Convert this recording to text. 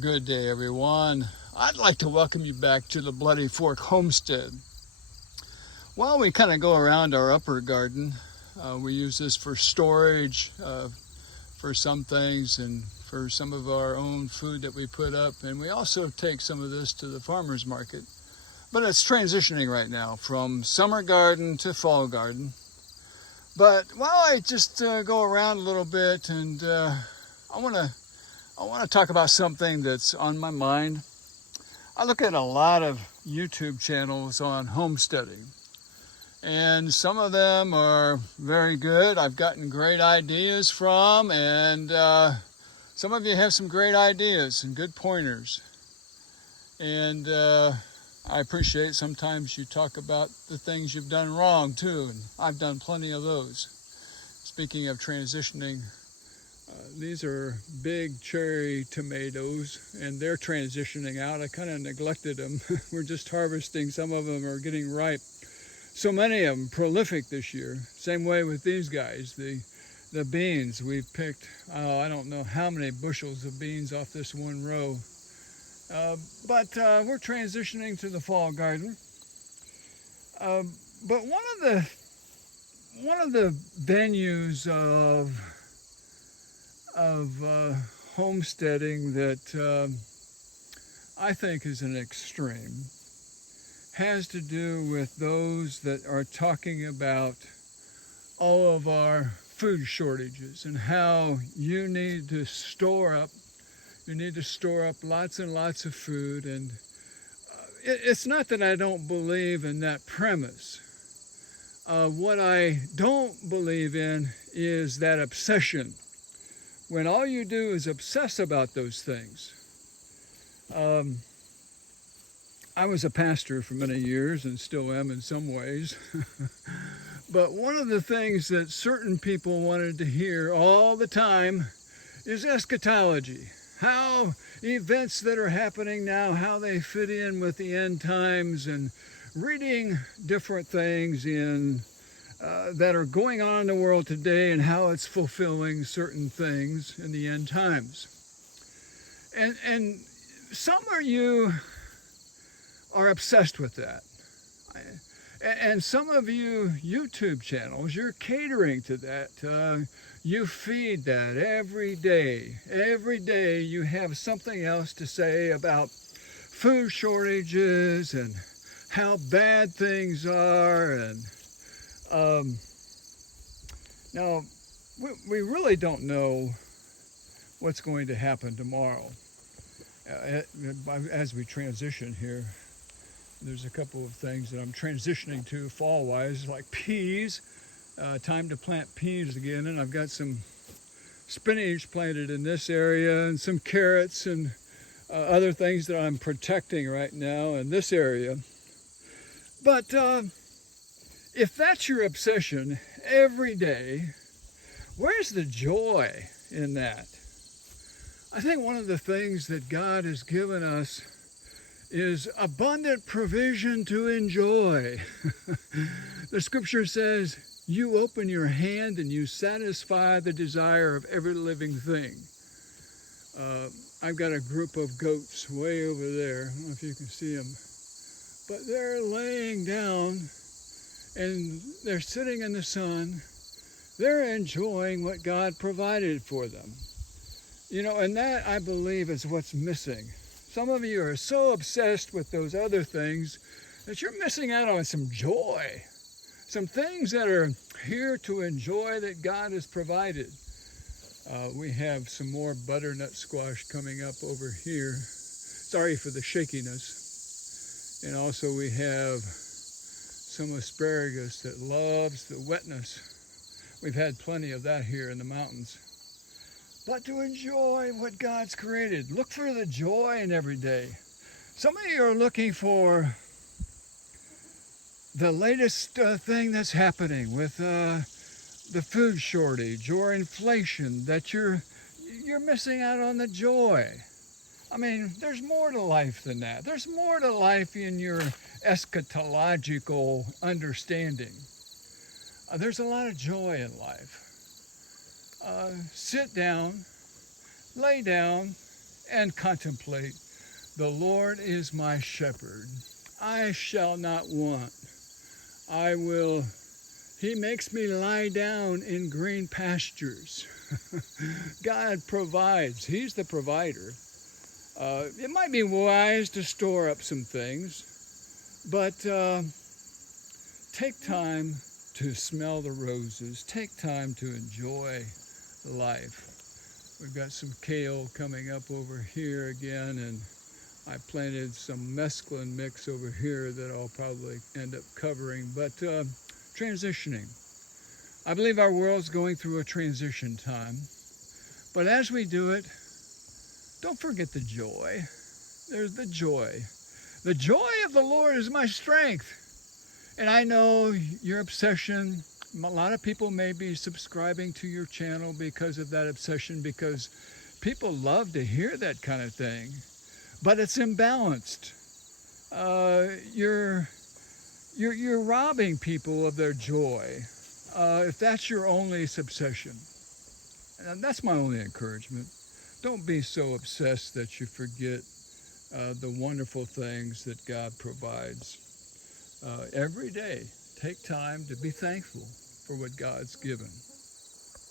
Good day, everyone. I'd like to welcome you back to the Bloody Fork Homestead. While we kind of go around our upper garden, we use this for storage for some things and for some of our own food that we put up. And we also take some of this to the farmer's market. But it's transitioning right now from summer garden to fall garden. But while I just go around a little bit, and I want to talk about something that's on my mind. I look at a lot of YouTube channels on homesteading, and some of them are very good. I've gotten great ideas from, and some of you have some great ideas and good pointers. And I appreciate sometimes you talk about the things you've done wrong too, and I've done plenty of those. Speaking of transitioning, these are big cherry tomatoes, and they're transitioning out. I kind of neglected them. We're just harvesting. Some of them are getting ripe. So many of them prolific this year. Same way with these guys. The beans, we've picked, I don't know how many bushels of beans off this one row. But we're transitioning to the fall garden. But one of the venues of homesteading that I think is an extreme has to do with those that are talking about all of our food shortages and how you need to store up lots and lots of food. And it's not that I don't believe in that premise. What I don't believe in is that obsession, when all you do is obsess about those things. I was a pastor for many years and still am in some ways. But one of the things that certain people wanted to hear all the time is eschatology. How events that are happening now, how they fit in with the end times, and reading different things that are going on in the world today and how it's fulfilling certain things in the end times. And some of you are obsessed with that. And some of you YouTube channels, you're catering to that. You feed that every day. Every day you have something else to say about food shortages and how bad things are. And now, we really don't know what's going to happen tomorrow as we transition here. There's a couple of things that I'm transitioning to fall-wise, like peas. Time to plant peas again, and I've got some spinach planted in this area and some carrots and other things that I'm protecting right now in this area. But if that's your obsession every day, where's the joy in that? I think one of the things that God has given us is abundant provision to enjoy. The scripture says, you open your hand and you satisfy the desire of every living thing. I've got a group of goats way over there. I don't know if you can see them. But they're laying down and they're sitting in the sun. They're enjoying what God provided for them. You know, and that, I believe, is what's missing. Some of you are so obsessed with those other things that you're missing out on some joy, some things that are here to enjoy that God has provided. We have some more butternut squash coming up over here. Sorry for the shakiness. And also we have some asparagus that loves the wetness. We've had plenty of that here in the mountains. But to enjoy what God's created. Look for the joy in every day. Some of you are looking for the latest thing that's happening with the food shortage or inflation, that you're missing out on the joy. I mean, there's more to life than that. There's more to life in your eschatological understanding. There's a lot of joy in life. Sit down, lay down, and contemplate. The Lord is my shepherd. I shall not want. I will, he makes me lie down in green pastures. God provides. He's the provider. It might be wise to store up some things, but take time to smell the roses. Take time to enjoy life. We've got some kale coming up over here again, and I planted some mesclun mix over here that I'll probably end up covering. But transitioning. I believe our world's going through a transition time. But as we do it, don't forget the joy. There's the joy. The joy of the Lord is my strength. And I know your obsession, a lot of people may be subscribing to your channel because of that obsession, because people love to hear that kind of thing. But it's imbalanced. You're robbing people of their joy if that's your only obsession. And that's my only encouragement. Don't be so obsessed that you forget the wonderful things that God provides. Every day, take time to be thankful for what God's given.